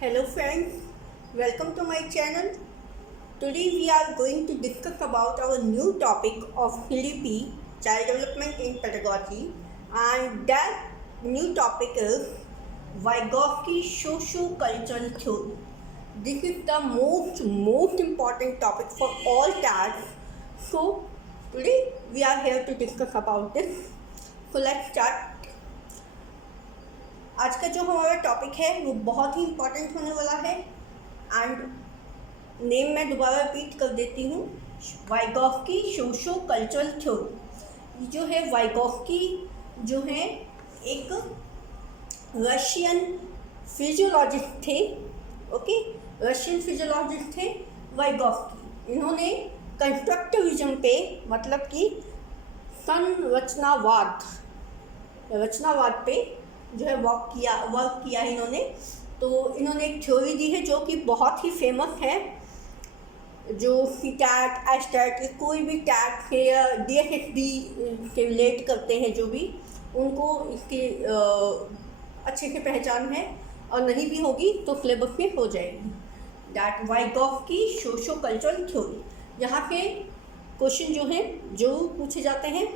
Hello friends, welcome to my channel. Today we are going to discuss about our new topic of CDP, Child Development in Pedagogy, and that new topic is Vygotsky Socio-Cultural Theory. This is the most important topic for all TADs. So today we are here to discuss about this. So let's start. आज का जो हमारा topic है वो बहुत ही important होने वाला है एंड नेम मैं दोबारा रिपीट कर देती हूँ, वाइगॉस्की सोशो कल्चरल थ्योरी। जो है वाइगॉस्की जो है एक रशियन फिजियोलॉजिस्ट थे। ओके, रशियन फिजियोलॉजिस्ट थे वाइगॉस्की। इन्होंने कंस्ट्रक्टिविज्म पे मतलब कि रचनावाद पे जो है वर्क किया है इन्होंने। तो इन्होंने एक थ्योरी दी है जो कि बहुत ही फेमस है, जो कि टैट एस्टैट कोई भी टैट से या DSSB से रिलेट करते हैं, जो भी उनको इसकी अच्छे से पहचान है, और नहीं भी होगी तो सिलेबस में हो जाएगी। That Vygotsky socio cultural theory. यहाँ के क्वेश्चन जो हैं जो पूछे जाते हैं,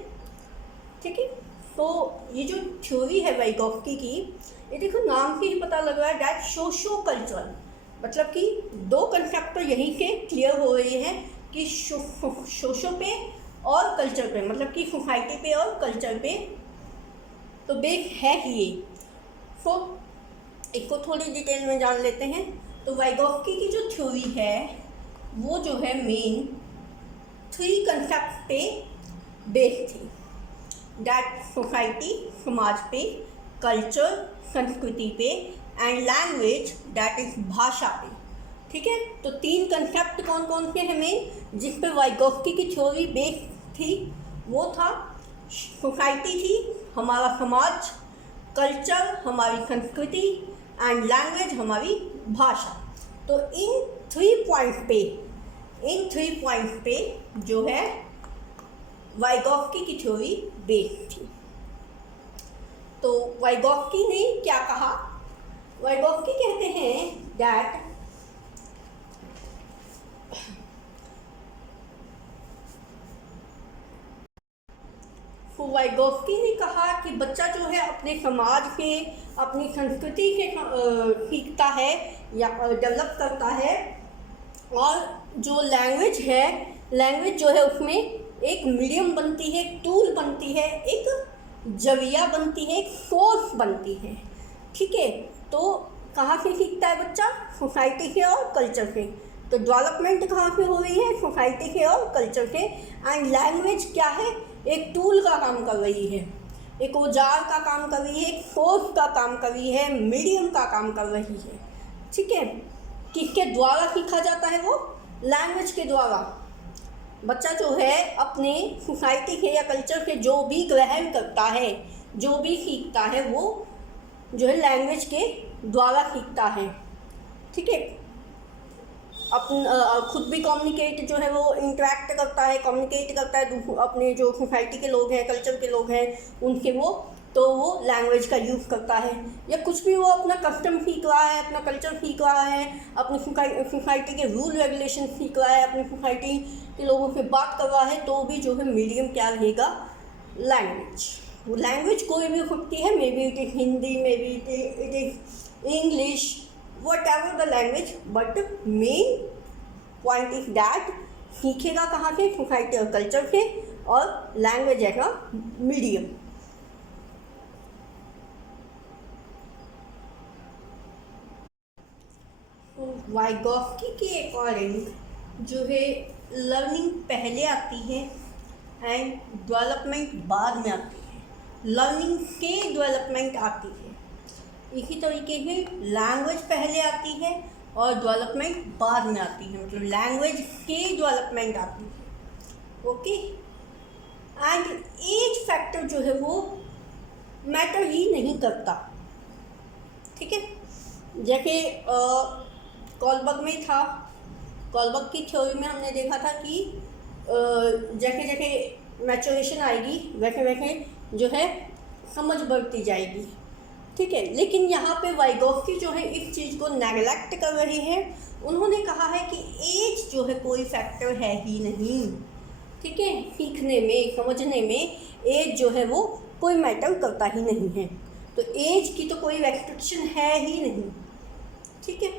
ठीक है। तो ये जो थ्योरी है वाइगॉस्की की, ये देखो नाम से ही पता लग रहा है दैट सोशो कल्चरल, मतलब कि दो कंसेप्ट तो यहीं के क्लियर हो रहे हैं कि सोशो पे और कल्चर पे, मतलब कि सोसाइटी पे और कल्चर पे तो बेस है ही ये। तो इसको थोड़ी डिटेल में जान लेते हैं। तो वाइगॉस्की की जो थ्योरी है वो जो है मेन 3 कंसेप्ट पे बेस थी। दैट सोसाइटी समाज पे, कल्चर संस्कृति पे, एंड लैंग्वेज दैट इज भाषा पे, ठीक है। तो 3 कंसेप्ट कौन कौन से हैं मेन, जिस पे वाइगॉस्की की थ्योरी बेस थी? वो था सोसाइटी थी हमारा समाज, कल्चर हमारी संस्कृति, एंड लैंग्वेज हमारी भाषा। तो इन 3 पॉइंट्स पे जो है वाइगॉस्की की थ्योरी बेस थी। तो वाइगॉस्की ने क्या कहा? वाइगॉस्की कहते हैं दैट वाइगॉस्की ने कहा कि बच्चा जो है अपने समाज के, अपनी संस्कृति के सीखता है या डेवलप करता है, और जो लैंग्वेज जो है उसमें एक मीडियम बनती है, एक टूल बनती है, एक जरिया बनती है, एक सोर्स बनती है, ठीक है। तो कहाँ से सीखता है बच्चा? सोसाइटी से और कल्चर से। तो डेवलपमेंट कहाँ से हो रही है? सोसाइटी से और कल्चर से। एंड लैंग्वेज क्या है? एक टूल का काम कर रही है, एक औजार का काम कर रही है, एक सोर्स का काम कर रही है, मीडियम का काम कर रही है, ठीक है। किसके द्वारा सीखा जाता है? वो लैंग्वेज के द्वारा। बच्चा जो है अपने सोसाइटी के या कल्चर के जो भी ग्रहण करता है, जो भी सीखता है, वो जो है लैंग्वेज के द्वारा सीखता है, ठीक है। खुद भी कम्युनिकेट जो है वो इंटरेक्ट करता है, कम्युनिकेट करता है अपने जो सोसाइटी के लोग हैं, कल्चर के लोग हैं उनके, वो लैंग्वेज का यूज़ करता है। या कुछ भी वो अपना कस्टम सीख रहा है, अपना कल्चर सीख रहा है, अपनी सोसाइटी के रूल रेगुलेशन सीख रहा है, अपनी सोसाइटी के लोगों से बात कर रहा है, तो भी जो है मीडियम क्या रहेगा? लैंग्वेज। वो लैंग्वेज कोई भी हो सकती है, may be it is Hindi, may be it is English, what ever the language, but main point is that सीखेगा कहाँ से? सोसाइटी और कल्चर से, और लैंग्वेज है का मीडियम। वाइगॉस्की के अकॉर्डिंग जो है लर्निंग पहले आती है एंड डेवलपमेंट बाद में आती है। लर्निंग के डेवलपमेंट आती है। इसी तरीके से लैंग्वेज पहले आती है और डेवलपमेंट बाद में आती है, मतलब लैंग्वेज के डेवलपमेंट आती है। ओके, एंड एज फैक्टर जो है वो मैटर ही नहीं करता, ठीक है। जैसे कोलबर्ग में था, कोलबर्ग की थ्योरी में हमने देखा था कि जैसे जैसे मैच्योरेशन आएगी वैसे वैसे जो है समझ बढ़ती जाएगी। ठीक है। लेकिन यहाँ पे वाइगॉफ्स्की जो है इस चीज़ को नेगलेक्ट कर रहे हैं। उन्होंने कहा है कि एज जो है कोई फैक्टर है ही नहीं, ठीक है। सीखने में, समझने में एज जो है वो कोई मैटर करता ही नहीं है। तो एज की तो कोई रेस्ट्रिक्शन है ही नहीं, ठीक है।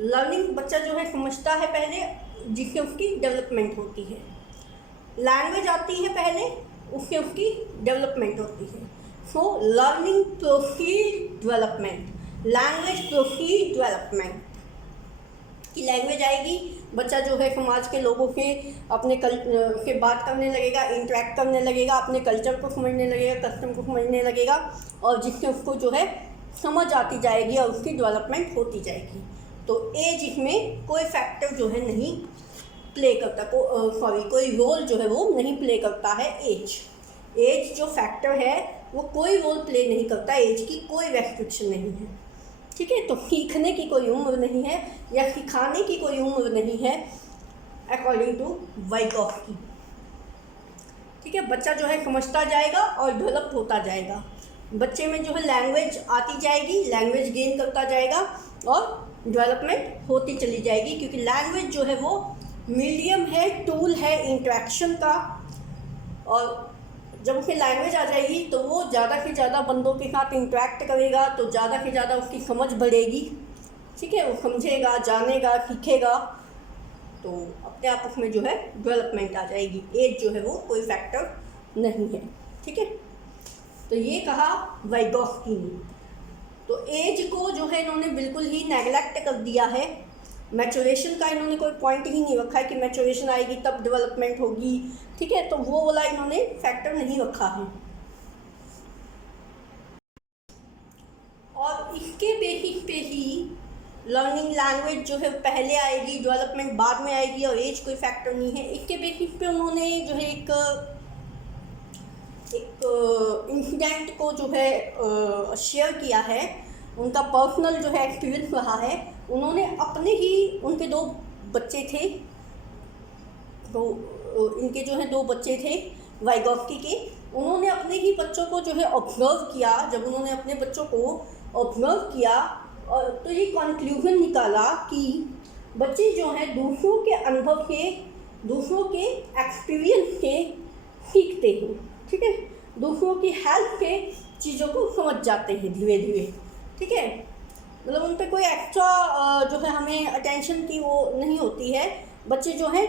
लर्निंग बच्चा जो है समझता है पहले, जिससे उसकी डेवलपमेंट होती है। लैंग्वेज आती है पहले, उससे उसकी डेवलपमेंट होती है। So learning proceed development, language proceed development. की लैंग्वेज आएगी, बच्चा जो है समाज के लोगों के अपने से बात करने लगेगा, इंटरेक्ट करने लगेगा, अपने कल्चर को समझने लगेगा, कस्टम को समझने लगेगा, और जिससे उसको जो है समझ आती जाएगी और उसकी डेवलपमेंट होती जाएगी। तो एज इसमें कोई फैक्टर जो है नहीं प्ले करता, कोई रोल जो है वो नहीं प्ले करता है एज जो फैक्टर है वो कोई रोल प्ले नहीं करता, एज की कोई रेस्ट्रिक्शन नहीं है, ठीक है। तो सीखने की कोई उम्र नहीं है या सिखाने की कोई उम्र नहीं है अकॉर्डिंग टू वाइगॉफ्स्की, ठीक है। बच्चा जो है समझता जाएगा और डेवलप होता जाएगा। बच्चे में जो है लैंग्वेज आती जाएगी, लैंग्वेज गेन करता जाएगा और डेवलपमेंट होती चली जाएगी, क्योंकि लैंग्वेज जो है वो मीडियम है, टूल है इंटरेक्शन का। और जब उसे लैंग्वेज आ जाएगी तो वो ज़्यादा से ज़्यादा बंदों के साथ इंटरेक्ट करेगा, तो ज़्यादा से ज़्यादा उसकी समझ बढ़ेगी, ठीक है। वो समझेगा, जानेगा, सीखेगा, तो अपने आप उसमें जो है डेवलपमेंट आ जाएगी। एज जो है वो कोई फैक्टर नहीं है, ठीक है। तो ये कहा वाइगॉफ्स्की ने। तो एज को जो है इन्होंने बिल्कुल ही नेगलेक्ट कर दिया है। मैचुरेशन का इन्होंने कोई पॉइंट ही नहीं रखा है कि मैचुरेशन आएगी तब डेवलपमेंट होगी, ठीक है। तो वो वाला इन्होंने फैक्टर नहीं रखा है। और इसके बेसिस पे ही लर्निंग लैंग्वेज जो है पहले आएगी, डेवलपमेंट बाद में आएगी, और एज कोई फैक्टर नहीं है। इसके बेसिस पे उन्होंने जो है एक इंसिडेंट को जो है शेयर किया है। उनका पर्सनल जो है एक्सपीरियंस रहा है। उन्होंने अपने ही, उनके 2 बच्चे थे, तो इनके जो है 2 बच्चे थे वाइगॉफ्स्की के। उन्होंने अपने ही बच्चों को जो है ऑब्जर्व किया। जब उन्होंने अपने बच्चों को ऑब्जर्व किया और तो ये कंक्लूजन निकाला कि बच्चे जो हैं दूसरों के अनुभव के, दूसरों के एक्सपीरियंस से सीखते हैं, ठीक है। दूसरों की हेल्प के चीज़ों को समझ जाते हैं धीरे धीरे, ठीक है। मतलब उन पर कोई एक्स्ट्रा जो है हमें अटेंशन की वो नहीं होती है। बच्चे जो हैं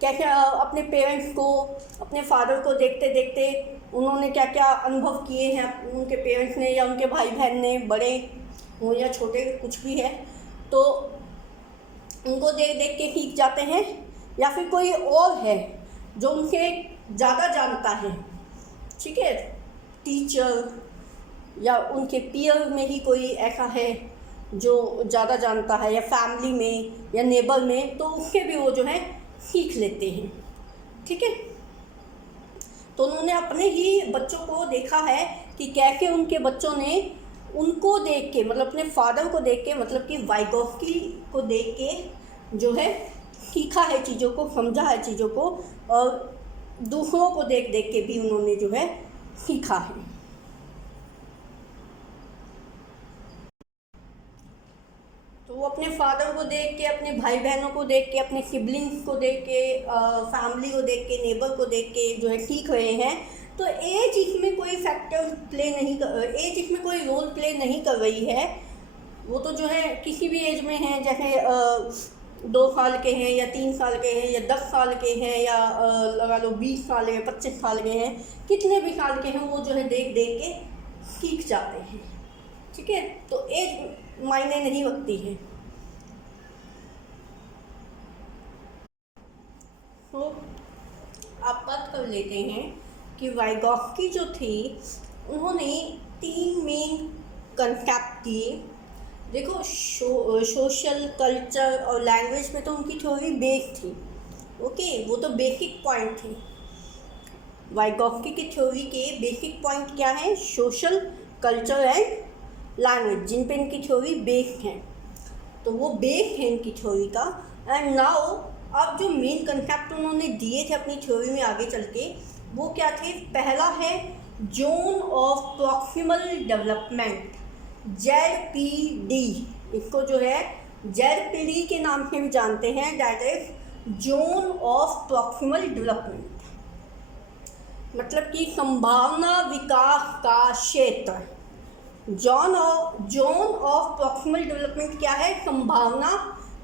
क्या क्या अपने पेरेंट्स को, अपने फादर को देखते देखते उन्होंने क्या क्या अनुभव किए हैं उनके पेरेंट्स ने या उनके भाई बहन ने, बड़े हो या छोटे कुछ भी है, तो उनको देख देख के सीख जाते हैं। या फिर कोई और है जो उनसे ज़्यादा जानता है, ठीक है, टीचर या उनके पीयर में ही कोई ऐसा है जो ज़्यादा जानता है, या फैमिली में या नेबर में, तो उसके भी वो जो है सीख लेते हैं, ठीक है। तो उन्होंने अपने ही बच्चों को देखा है कि कैसे उनके बच्चों ने उनको देख के, मतलब अपने फादर को देख के, मतलब कि वाइगॉफ्स्की को देख के जो है सीखा है चीज़ों को, समझा है चीज़ों को, और दूसरों को देख देख के भी उन्होंने जो है सीखा है। तो वो अपने फादर को देख के, अपने भाई बहनों को देख के, अपने सिबलिंग्स को देख के, फैमिली को देख के, नेबर को देख के जो है सीख रहे हैं। तो एज इसमें कोई फैक्टर प्ले नहीं कर, एज इसमें कोई रोल प्ले नहीं कर रही है। वो तो जो है किसी भी एज में है, जैसे 2 साल के हैं या 3 साल के हैं या 10 साल के हैं या लगा लो 20 साल के, 25 साल के हैं, कितने भी साल के हैं, वो जो है देख देख के सीख जाते हैं, ठीक है। तो एज मायने नहीं रखती है। तो आप बात कर लेते हैं कि वाइगॉफ्स्की जो थी उन्होंने 3 मेन कंसेप्ट दिए। देखो सोशल, कल्चर और लैंग्वेज में तो उनकी थ्योरी बेस थी, ओके, वो तो बेसिक पॉइंट थी। वाइगॉफ्स्की की थ्योरी के बेसिक पॉइंट क्या है? सोशल, कल्चर एंड लैंग्वेज, जिन पे इनकी थ्योरी बेस है। तो वो बेस है इनकी थ्योरी का। एंड नाउ अब जो मेन कंसेप्ट उन्होंने दिए थे अपनी थ्योरी में आगे चल के, वो क्या थे? पहला है zone of proximal development, ZPD, इसको जो है ZPD के नाम से भी जानते हैं, that is zone of proximal development, मतलब कि संभावना विकास का क्षेत्र। जोन ऑफ प्रॉक्सिमल डेवलपमेंट क्या है? संभावना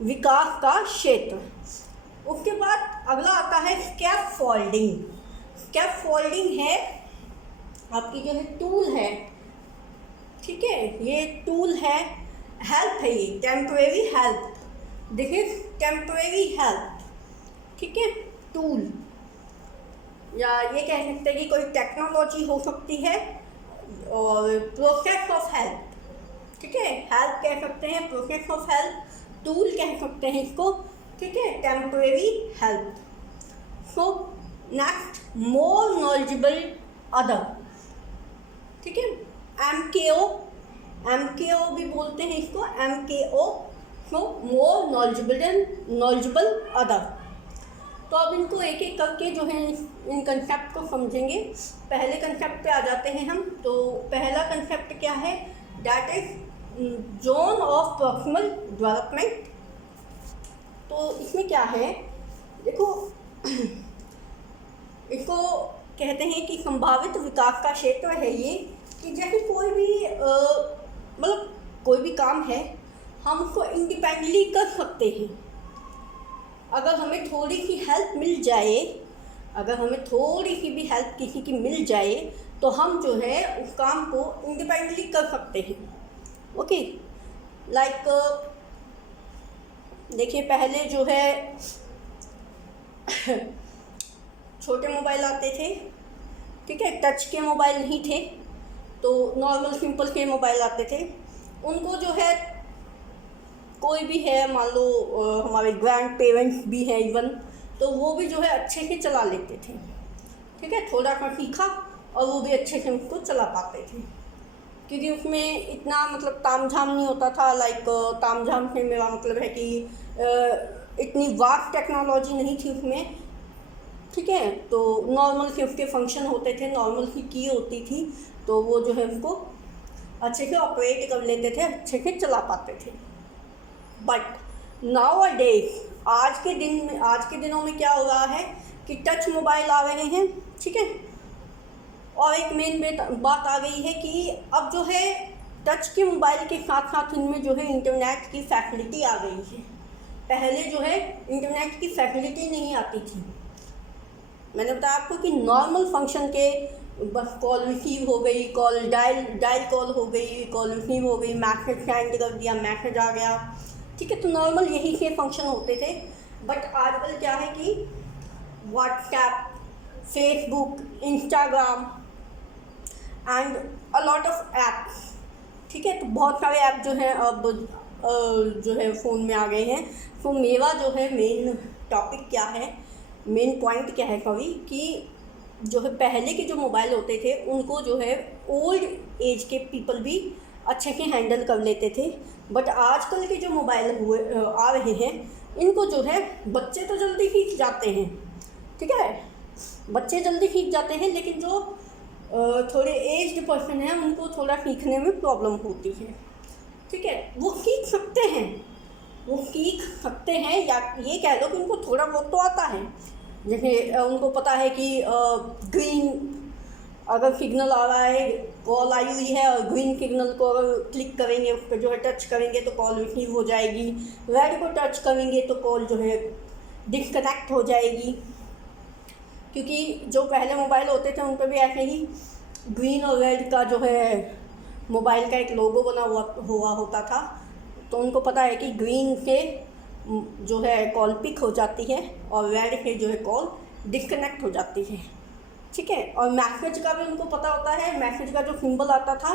विकास का क्षेत्र। उसके बाद अगला आता है स्कैफोल्डिंग। स्कैफोल्डिंग है आपकी जो है टूल है, ठीक है, ये टूल है, हेल्प है, ये टेम्परेरी हेल्प, देखिए टेम्परेरी हेल्प, ठीक है, टूल, या ये कह सकते हैं कि कोई टेक्नोलॉजी हो सकती है, और प्रोसेस ऑफ हेल्प, ठीक है, हेल्प कह सकते हैं, प्रोसेस ऑफ हेल्प, टूल कह सकते हैं इसको, ठीक है, temporary help. So next, more knowledgeable other, ठीक है, MKO भी बोलते हैं इसको, MKO, सो मोर नॉलेजेबल अदर। तो अब इनको एक एक करके जो है इन कंसेप्ट को समझेंगे। पहले कंसेप्ट पे आ जाते हैं हम। तो पहला कंसेप्ट क्या है? That is zone of proximal development. तो इसमें क्या है, देखो इसको कहते हैं कि संभावित विकास का क्षेत्र है ये, कि जैसे कोई भी मतलब कोई भी काम है, हम उसको इंडिपेंडेंटली कर सकते हैं। अगर हमें थोड़ी सी हेल्प मिल जाए, अगर हमें थोड़ी सी भी हेल्प किसी की मिल जाए, तो हम जो है उस काम को इंडिपेंडेंटली कर सकते हैं। ओके, लाइक देखिए पहले जो है छोटे मोबाइल आते थे, ठीक है, टच के मोबाइल नहीं थे, तो नॉर्मल सिंपल के मोबाइल आते थे। उनको जो है कोई भी है, मान लो हमारे ग्रैंड पेरेंट्स भी हैं इवन, तो वो भी जो है अच्छे से चला लेते थे, ठीक है, थोड़ा सा सीखा और वो भी अच्छे से उसको चला पाते थे, क्योंकि उसमें इतना मतलब तामझाम नहीं होता था। लाइक तामझाम से मेरा मतलब है कि इतनी वास्ट टेक्नोलॉजी नहीं थी उसमें, ठीक है, तो नॉर्मल से उसके फंक्शन होते थे, नॉर्मल की होती थी, तो वो जो है उसको अच्छे से ऑपरेट कर लेते थे, अच्छे से चला पाते थे। बट नाउ अ डेज, आज के दिनों में क्या हो रहा है कि टच मोबाइल आ रहे हैं, ठीक है, और एक मेन बात आ गई है कि अब जो है टच के मोबाइल के साथ साथ इनमें जो है इंटरनेट की फैसिलिटी आ गई है। पहले जो है इंटरनेट की फैसिलिटी नहीं आती थी। मैंने बताया आपको कि नॉर्मल फंक्शन के बस कॉल रिसीव हो गई, कॉल डायल कॉल हो गई, कॉल रिसीव हो गई, मैसेज सेंड कर दिया, मैसेज आ गया, ठीक है, तो नॉर्मल यही के फंक्शन होते थे। बट आजकल क्या है कि WhatsApp, Facebook, Instagram and a lot of apps, ठीक है, तो बहुत सारे ऐप जो हैं अब जो है फ़ोन में आ गए हैं। तो मेरा जो है मेन टॉपिक क्या है, मेन पॉइंट क्या है कभी, कि जो है पहले के जो मोबाइल होते थे उनको जो है ओल्ड एज के पीपल भी अच्छे से हैंडल कर लेते थे। बट आजकल के जो मोबाइल आ रहे हैं, इनको जो है बच्चे तो जल्दी सीख जाते हैं, ठीक है, बच्चे जल्दी सीख जाते हैं, लेकिन जो थोड़े एज्ड पर्सन हैं उनको थोड़ा सीखने में प्रॉब्लम होती है, ठीक है। वो सीख सकते हैं, या ये कह लो कि उनको थोड़ा बहुत तो आता है। जैसे उनको पता है कि ग्रीन अगर सिग्नल आ रहा है, कॉल आई हुई है, और ग्रीन सिग्नल को अगर क्लिक करेंगे, उस पर जो है टच करेंगे तो कॉल रिसीव हो जाएगी, रेड को टच करेंगे तो कॉल जो है डिस्कनेक्ट हो जाएगी। क्योंकि जो पहले मोबाइल होते थे उन पर भी ऐसे ही ग्रीन और रेड का जो है मोबाइल का एक लोगो बना हुआ होता था, तो उनको पता है कि ग्रीन से जो है कॉल पिक हो जाती है और रेड से जो है कॉल डिस्कनेक्ट हो जाती है, ठीक है। और मैसेज का भी उनको पता होता है, मैसेज का जो सिंबल आता था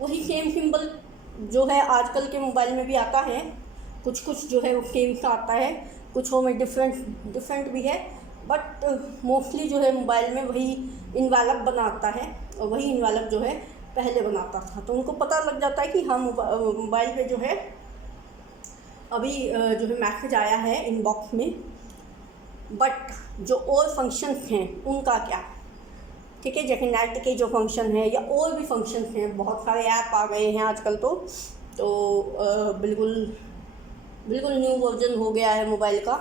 वही सेम सिंबल जो है आजकल के मोबाइल में भी आता है। कुछ जो है वो सेम सा आता है, कुछ में डिफरेंट भी है, बट मोस्टली जो है मोबाइल में वही इन्वेलप बनाता है, और वही इन्वेलप जो है पहले बनाता था। तो उनको पता लग जाता है कि हाँ मोबाइल पे जो है अभी जो है मैसेज आया है इनबॉक्स में। बट जो और फंक्शंस हैं उनका क्या, ठीक है, जैसे नेट के जो फंक्शन है या और भी फंक्शन हैं, बहुत सारे ऐप आ गए हैं आजकल तो बिल्कुल बिल्कुल न्यू वर्जन हो गया है मोबाइल का,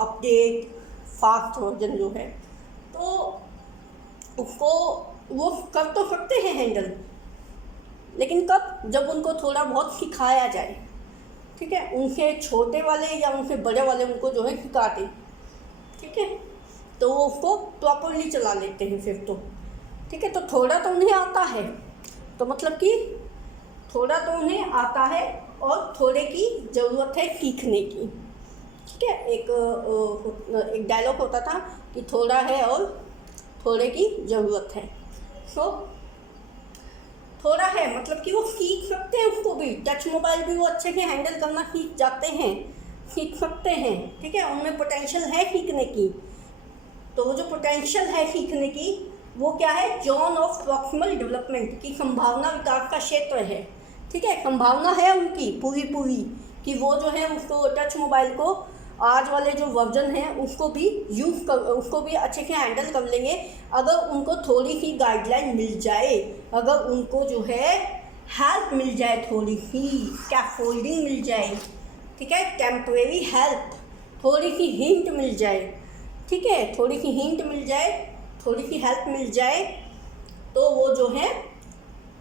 अपडेट फास्ट वर्जन जो है, तो उसको वो कर तो सकते हैं हैंडल, लेकिन कब, जब उनको थोड़ा बहुत सिखाया जाए। ठीक है, उनसे छोटे वाले या उनसे बड़े वाले उनको जो है सिखाते, ठीक है, तो वो उसको प्रॉपरली चला लेते हैं फिर तो। ठीक है, तो थोड़ा तो उन्हें आता है, तो मतलब कि थोड़ा तो उन्हें आता है और थोड़े की ज़रूरत है सीखने की। ठीक है, एक डायलॉग होता था कि थोड़ा है और थोड़े की ज़रूरत है। सो थोड़ा है मतलब कि वो सीख सकते हैं, उसको भी टच मोबाइल भी वो अच्छे से हैंडल करना सीख जाते हैं, सीख सकते हैं। ठीक है, उनमें पोटेंशियल है सीखने की, तो वो जो पोटेंशियल है सीखने की वो क्या है, जोन ऑफ प्रॉक्सिमल डेवलपमेंट की संभावना विकास का क्षेत्र है। ठीक है, संभावना है उनकी पूरी कि वो जो है उसको टच मोबाइल को आज वाले जो वर्जन है उसको भी उसको भी अच्छे से हैंडल कर लेंगे, अगर उनको थोड़ी सी गाइडलाइन मिल जाए, अगर उनको जो है हेल्प मिल जाए, थोड़ी सी स्कैफोल्डिंग मिल जाए। ठीक है, टेम्परेरी हेल्प, थोड़ी सी हिंट मिल जाए। ठीक है, थोड़ी सी हिंट मिल जाए, थोड़ी सी हेल्प मिल जाए, तो वो जो है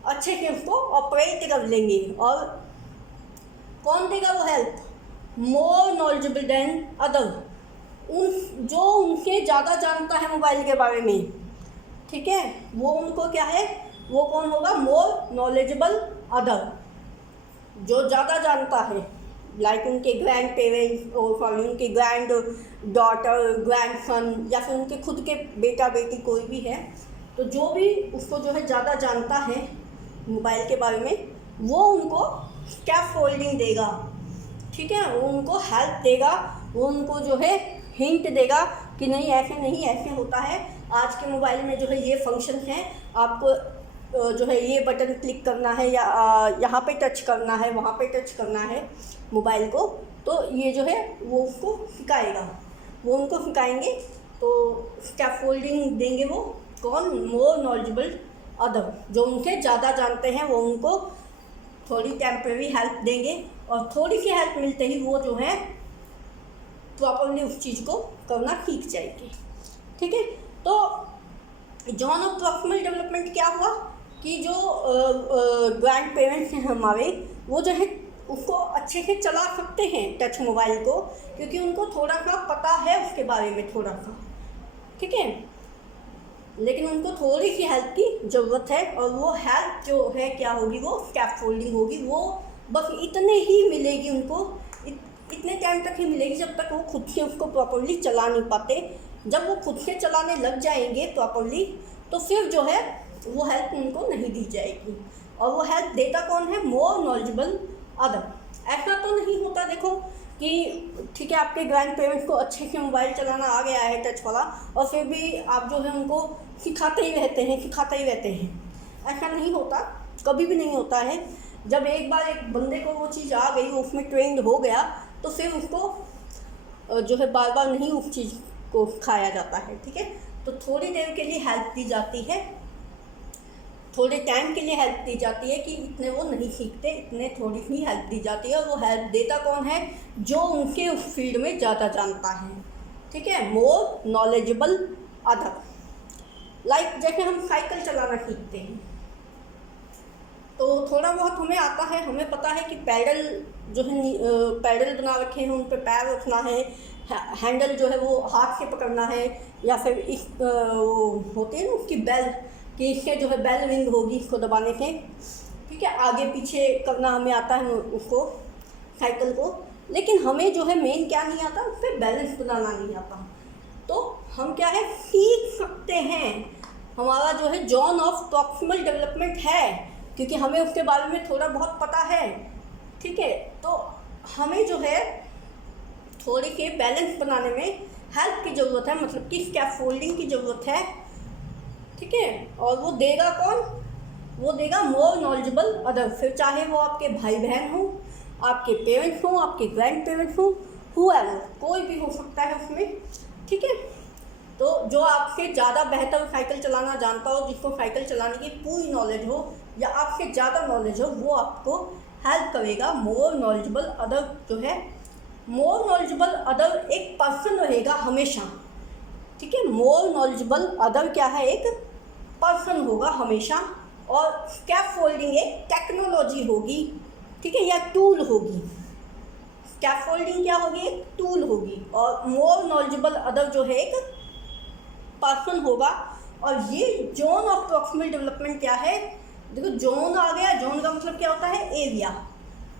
अच्छे से उसको ऑपरेट कर लेंगे। और कौन देगा वो help, more knowledgeable then other, जो उनके ज़्यादा जानता है मोबाइल के बारे में। ठीक है, वो उनको क्या है, वो कौन होगा, मोर नॉलेजेबल अदर, जो ज़्यादा जानता है, लाइक उनके ग्रैंड पेरेंट्स और सॉरी उनके ग्रैंड डॉटर, ग्रैंड सन, या फिर उनके खुद के बेटा बेटी कोई भी है, तो जो भी उसको जो है ज़्यादा जानता है मोबाइल के बारे में, वो उनको स्कैफोल्डिंग देगा। ठीक है, वो उनको हेल्प देगा, वो उनको जो है हिंट देगा कि नहीं ऐसे नहीं, ऐसे होता है, आज के मोबाइल में जो है ये फंक्शन है, आपको जो है ये बटन क्लिक करना है या यहाँ पे टच करना है, वहाँ पे टच करना है मोबाइल को, तो ये जो है वो उसको सिखाएगा, वो उनको सिखाएंगे। तो स्कैफोल्डिंग देंगे वो कौन, मोर नॉलेजेबल अदर, जो उनसे ज़्यादा जानते हैं, वो उनको थोड़ी टेम्परेरी हेल्प देंगे, और थोड़ी सी हेल्प मिलते ही वो जो है प्रॉपरली उस चीज़ को करना सीख जाएगी। ठीक है, तो जोन ऑफ प्रॉक्सिमल डेवलपमेंट क्या हुआ कि जो ग्रैंड पेरेंट्स हैं हमारे, वो जो है उसको अच्छे से चला सकते हैं टच मोबाइल को, क्योंकि उनको थोड़ा सा पता है उसके बारे में, थोड़ा सा। ठीक है, लेकिन उनको थोड़ी सी हेल्प की ज़रूरत है, और वो हेल्प जो है क्या होगी, वो स्कैफोल्डिंग होगी। वो बस इतने ही मिलेगी उनको, इतने टाइम तक ही मिलेगी जब तक वो खुद से उसको प्रॉपरली चला नहीं पाते। जब वो खुद से चलाने लग जाएंगे प्रॉपरली, तो फिर जो है वो हेल्प उनको नहीं दी जाएगी। और वो हेल्प देता कौन है, मोर नॉलेजेबल अदर। ऐसा तो नहीं होता देखो कि ठीक है आपके ग्रैंड पेरेंट्स को अच्छे से मोबाइल चलाना आ गया है टच वाला, और फिर भी आप जो है उनको सिखाते ही रहते हैं। ऐसा नहीं होता, कभी भी नहीं होता है। जब एक बार एक बंदे को वो चीज़ आ गई, वो उसमें ट्रेंड हो गया, तो फिर उसको जो है बार बार नहीं उस चीज़ को खाया जाता है। ठीक है, तो थोड़ी देर के लिए हेल्प दी जाती है, थोड़े टाइम के लिए हेल्प दी जाती है कि इतने वो नहीं सीखते, इतने थोड़ी ही हेल्प दी जाती है। और वो हेल्प देता कौन है, जो उनके उस फील्ड में ज़्यादा जानता है। ठीक है, मोर नॉलेजेबल अदर। लाइक जैसे हम साइकिल चलाना सीखते हैं, तो थोड़ा बहुत हमें आता है, हमें पता है कि पैडल जो है पैडल बना रखे हैं, उन पर पैर रखना है, हैंडल जो है वो हाथ से पकड़ना है, या फिर इस वो होती है ना उसकी बेल, कि इससे जो है बेल रिंग होगी इसको दबाने से। ठीक है, आगे पीछे करना हमें आता है उसको, साइकिल को, लेकिन हमें जो है मेन क्या नहीं आता, उस पर बैलेंस बनाना नहीं आता। तो हम क्या है, सीख सकते हैं, हमारा जो है जोन ऑफ प्रॉक्सिमल डेवलपमेंट है, क्योंकि हमें उसके बारे में थोड़ा बहुत पता है। ठीक है, तो हमें जो है थोड़ी सी बैलेंस बनाने में हेल्प की ज़रूरत है, मतलब कि स्कैफोल्डिंग की ज़रूरत है। ठीक है, और वो देगा कौन, वो देगा मोर नॉलेजेबल अदर। फिर चाहे वो आपके भाई बहन हों, आपके पेरेंट्स हों, आपके ग्रैंड पेरेंट्स हों, हुएवर, कोई भी हो सकता है उसमें। ठीक है, तो जो आपसे ज़्यादा बेहतर साइकिल चलाना जानता हो, जिसको साइकिल चलाने की पूरी नॉलेज हो या आपसे ज़्यादा नॉलेज हो, वो आपको हेल्प करेगा। मोर नॉलेजेबल अदर जो है, मोर नॉलेजेबल अदर एक पर्सन रहेगा हमेशा, ठीक है। मोर नॉलेजेबल अदर क्या है, एक पर्सन होगा हमेशा। और स्कैफोल्डिंग एक टेक्नोलॉजी होगी, ठीक है, या टूल होगी। स्कैफोल्डिंग क्या होगी, एक टूल होगी। और मोर नॉलेजेबल अदर जो है एक पर्सन होगा। और ये जोन ऑफ प्रॉक्सिमल डेवलपमेंट क्या है, देखो जोन आ गया, जोन का मतलब क्या होता है, एरिया,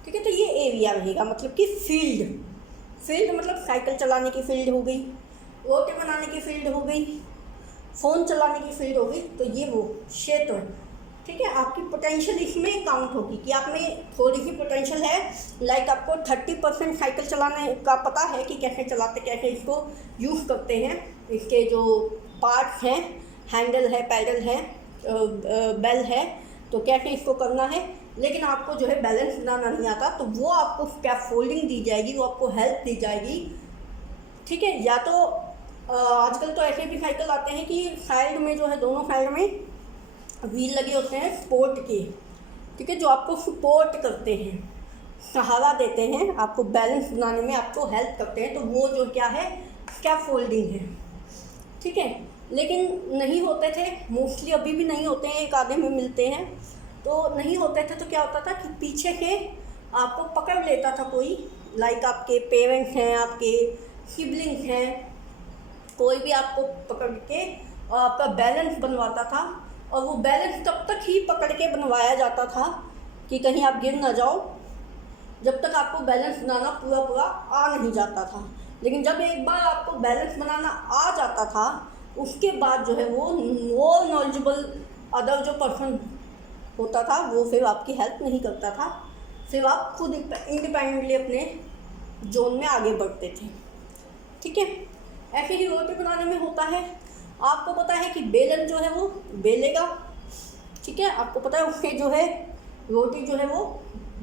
ठीक है। तो ये एरिया रहेगा, मतलब कि फील्ड, फील्ड मतलब साइकिल चलाने की फील्ड हो गई, रोटी बनाने की फील्ड हो गई, फ़ोन चलाने की फील्ड हो गई। तो ये वो क्षेत्र, ठीक है। आपकी पोटेंशियल इसमें काउंट होगी कि आप में थोड़ी सी पोटेंशियल है, लाइक आपको 30% साइकिल चलाने का पता है कि कैसे चलाते, कैसे इसको यूज़ करते हैं, इसके जो पार्ट्स हैं, हैंडल है, पैडल है, बेल है, तो कैसे इसको करना है। लेकिन आपको जो है बैलेंस बनाना नहीं आता, तो वो आपको स्कैफोल्डिंग दी जाएगी, वो आपको हेल्प दी जाएगी, ठीक है। या तो आजकल तो ऐसे भी साइकिल आते हैं कि साइड में जो है, दोनों साइड में व्हील लगे होते हैं सपोर्ट के, ठीक है, जो आपको सपोर्ट करते हैं, सहारा देते हैं, आपको बैलेंस बनाने में आपको हेल्प करते हैं। तो वो जो क्या है, स्कैफोल्डिंग है, ठीक है। लेकिन नहीं होते थे मोस्टली, अभी भी नहीं होते हैं, एक आधे में मिलते हैं। तो नहीं होते थे तो क्या होता था कि पीछे के आपको पकड़ लेता था कोई, लाइक आपके पेरेंट्स हैं, आपके सिबलिंग्स हैं, कोई भी आपको पकड़ के और आपका बैलेंस बनवाता था। और वो बैलेंस तब तक ही पकड़ के बनवाया जाता था कि कहीं आप गिर ना जाओ, जब तक आपको बैलेंस बनाना पूरा पूरा आ नहीं जाता था। लेकिन जब एक बार आपको बैलेंस बनाना आ जाता था, उसके बाद जो है वो मोर नॉलेजेबल अदर जो पर्सन होता था, वो फिर आपकी हेल्प नहीं करता था, फिर आप खुद इंडिपेंडेंटली अपने जोन में आगे बढ़ते थे, ठीक है। ऐसे ही रोटी बनाने में होता है, आपको पता है कि बेलन जो है वो बेलेगा, ठीक है, आपको पता है उससे जो है रोटी जो है वो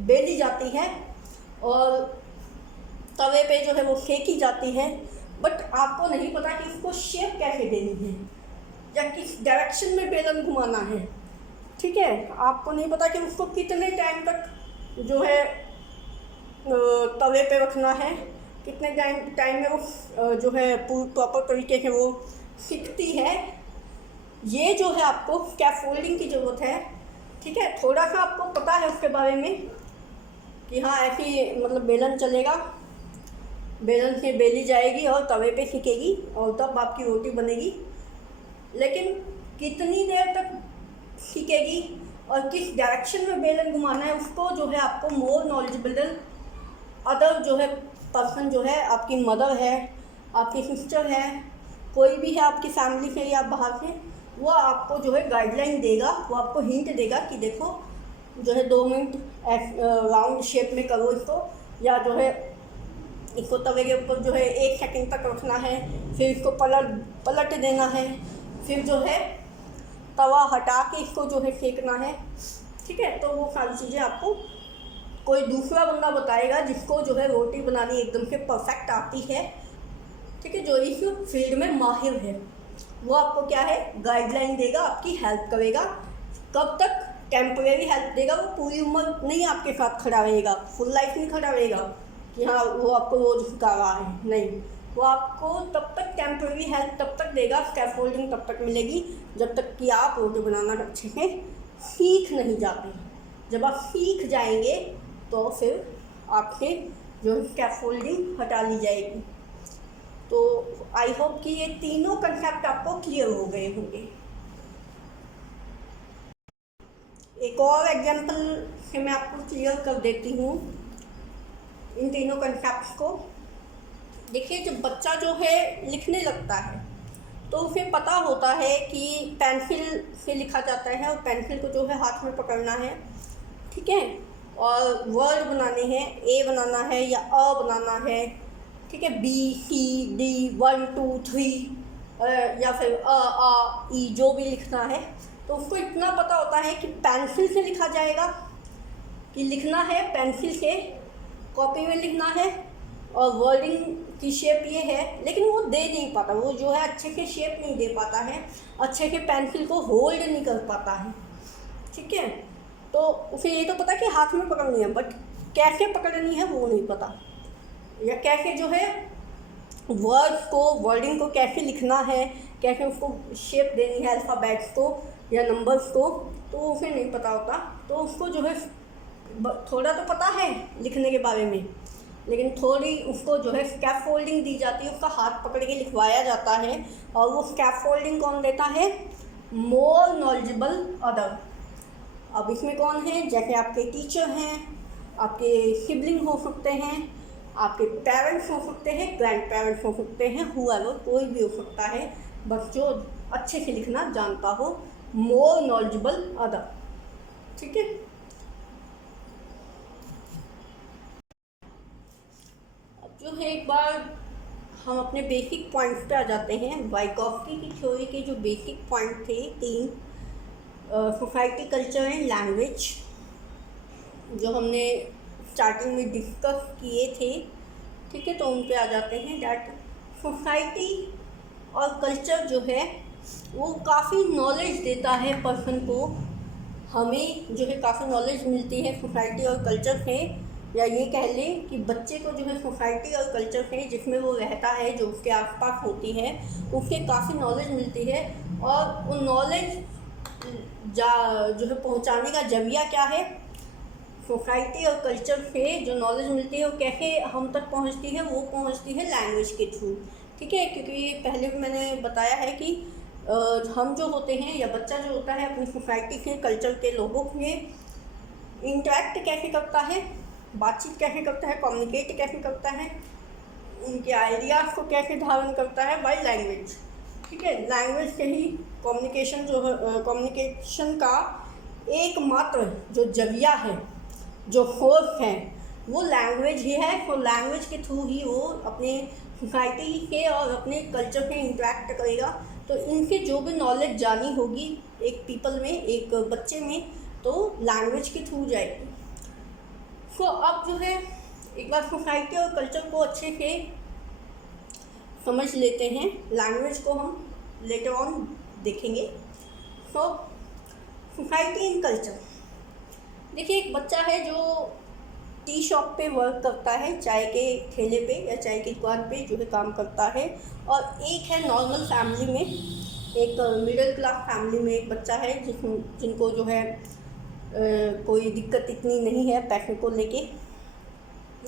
बेली जाती है और तवे पे जो है वो सेकी जाती है। बट आपको नहीं पता कि उसको शेप कैसे देनी है या किस डायरेक्शन में बेलन घुमाना है, ठीक है। आपको नहीं पता कि उसको कितने टाइम तक जो है तवे पे रखना है, कितने टाइम में वो जो है प्रॉपर तरीके से वो सीखती है। ये जो है आपको स्कैफोल्डिंग की ज़रूरत है, ठीक है। थोड़ा सा आपको पता है उसके बारे में कि हाँ ऐसी मतलब बेलन चलेगा, बेलन से बेली जाएगी और तवे पे सिकेगी और तब आपकी रोटी बनेगी। लेकिन कितनी देर तक सिकेगी और किस डायरेक्शन में बेलन घुमाना है, उसको जो है आपको मोर नॉलेजेबल अदर जो है पर्सन जो है, आपकी मदर है, आपकी सिस्टर है, कोई भी है आपकी फैमिली से या बाहर से, वो आपको जो है गाइडलाइन देगा, वो आपको हिंट देगा कि देखो जो है 2 मिनट राउंड शेप में करो इसको, या जो है इसको तवे के ऊपर जो है 1 सेकंड तक रखना है, फिर इसको पलट देना है, फिर जो है तवा हटा के इसको जो है सेकना है, ठीक है। तो वो सारी चीज़ें आपको कोई दूसरा बंदा बताएगा जिसको जो है रोटी बनानी एकदम से परफेक्ट आती है, ठीक है, जो इस फील्ड में माहिर है। वो आपको क्या है गाइडलाइन देगा, आपकी हेल्प करेगा। कब तक? टेम्परेरी हेल्प देगा, वो पूरी उम्र नहीं आपके साथ खड़ा रहेगा, फुल लाइफ नहीं खड़ा रहेगा कि हाँ वो आपको रोज सिखा रहा है, नहीं, वो आपको तब तक टेम्परेरी हेल्प तब तक देगा, स्कैफोल्डिंग तब तक मिलेगी जब तक कि आप रोटी बनाना अच्छे से सीख नहीं जाते। जब आप सीख जाएंगे तो फिर आपसे जो स्कैफोल्डिंग हटा ली जाएगी। तो आई होप कि ये तीनों कंसेप्ट आपको क्लियर हो गए होंगे। एक और एग्जांपल से मैं आपको क्लियर कर देती हूँ इन तीनों कंसेप्ट्स को। देखिए, जब बच्चा जो है लिखने लगता है तो उसे पता होता है कि पेंसिल से लिखा जाता है और पेंसिल को जो है हाथ में पकड़ना है, ठीक है, और वर्ड बनाने हैं, ए बनाना है या अ बनाना है, ठीक है, बी सी डी 1 2 3 या फिर आ ई जो भी लिखना है। तो उसको इतना पता होता है कि पेंसिल से लिखा जाएगा, कि लिखना है पेंसिल से, कॉपी में लिखना है, और वर्डिंग की शेप ये है, लेकिन वो दे नहीं पाता, वो जो है अच्छे से शेप नहीं दे पाता है, अच्छे से पेंसिल को होल्ड नहीं कर पाता है। ठीक है, तो उसे ये तो पता कि हाथ में पकड़नी है, बट कैसे पकड़नी है वो नहीं पता, या कैसे जो है वर्ड को, वर्डिंग को कैसे लिखना है, कैसे उसको शेप देनी है अल्फ़ाबेट्स को या नंबर्स को, तो उसे नहीं पता होता। तो उसको जो है थोड़ा तो पता है लिखने के बारे में, लेकिन थोड़ी उसको जो है स्कैफोल्डिंग दी जाती है, उसका हाथ पकड़ के लिखवाया जाता है। और वो स्कैफोल्डिंग कौन देता है? More knowledgeable other. अब इसमें कौन है? जैसे आपके टीचर हैं, आपके सिबलिंग हो सकते हैं, आपके पेरेंट्स हो सकते हैं, ग्रैंड पेरेंट्स हो सकते हैं, हुएवर, कोई भी हो सकता है, बस जो अच्छे से लिखना जानता हो, मोर नॉलेजेबल अदर। ठीक है, अब जो है एक बार हम अपने बेसिक पॉइंट्स पे आ जाते हैं। वाइगॉफ्स्की की थ्योरी के जो बेसिक पॉइंट थे 3, सोसाइटी, कल्चर एंड लैंग्वेज, जो हमने स्टार्टिंग में डिस्कस किए थे। ठीक है, तो उन पे आ जाते हैं। डैट सोसाइटी और कल्चर जो है वो काफ़ी नॉलेज देता है पर्सन को, हमें जो है काफ़ी नॉलेज मिलती है सोसाइटी और कल्चर से, या ये कह लें कि बच्चे को जो है सोसाइटी और कल्चर से जिसमें वो रहता है, जो उसके आसपास होती है, उससे काफ़ी नॉलेज मिलती है। और वो नॉलेज जो है पहुंचाने का जरिया क्या है? सोसाइटी और कल्चर से जो नॉलेज मिलती है वो कैसे हम तक पहुंचती है? वो पहुंचती है लैंग्वेज के थ्रू। ठीक है, क्योंकि पहले भी मैंने बताया है कि हम जो होते हैं, या बच्चा जो होता है, अपनी सोसाइटी के, कल्चर के लोगों में इंटरेक्ट कैसे करता है, बातचीत कैसे करता है, कम्युनिकेट कैसे करता है, उनके आइडियाज़ को कैसे धारण करता है? By language. ठीक है, लैंग्वेज से ही कम्युनिकेशन जो है, कम्युनिकेशन का एकमात्र जो जरिया है, जो सोर्स है, वो लैंग्वेज ही है। तो लैंग्वेज के थ्रू ही वो अपने सोसाइटी के और अपने कल्चर से इंटरेक्ट करेगा। तो इनकी जो भी नॉलेज जानी होगी एक पीपल में, एक बच्चे में, तो लैंग्वेज के थ्रू जाएगी। तो अब जो है एक बार सोसाइटी और कल्चर को अच्छे से समझ लेते हैं, लैंग्वेज को हम लेटर ऑन देखेंगे। तो सोसाइटी एंड कल्चर, देखिए एक बच्चा है जो टी शॉप पे वर्क करता है, चाय के ठेले पे या चाय की दुकान पे जो है काम करता है। और एक है नॉर्मल फैमिली में, एक मिडिल क्लास फैमिली में एक बच्चा है जिनको जो है कोई दिक्कत इतनी नहीं है पैसे को लेके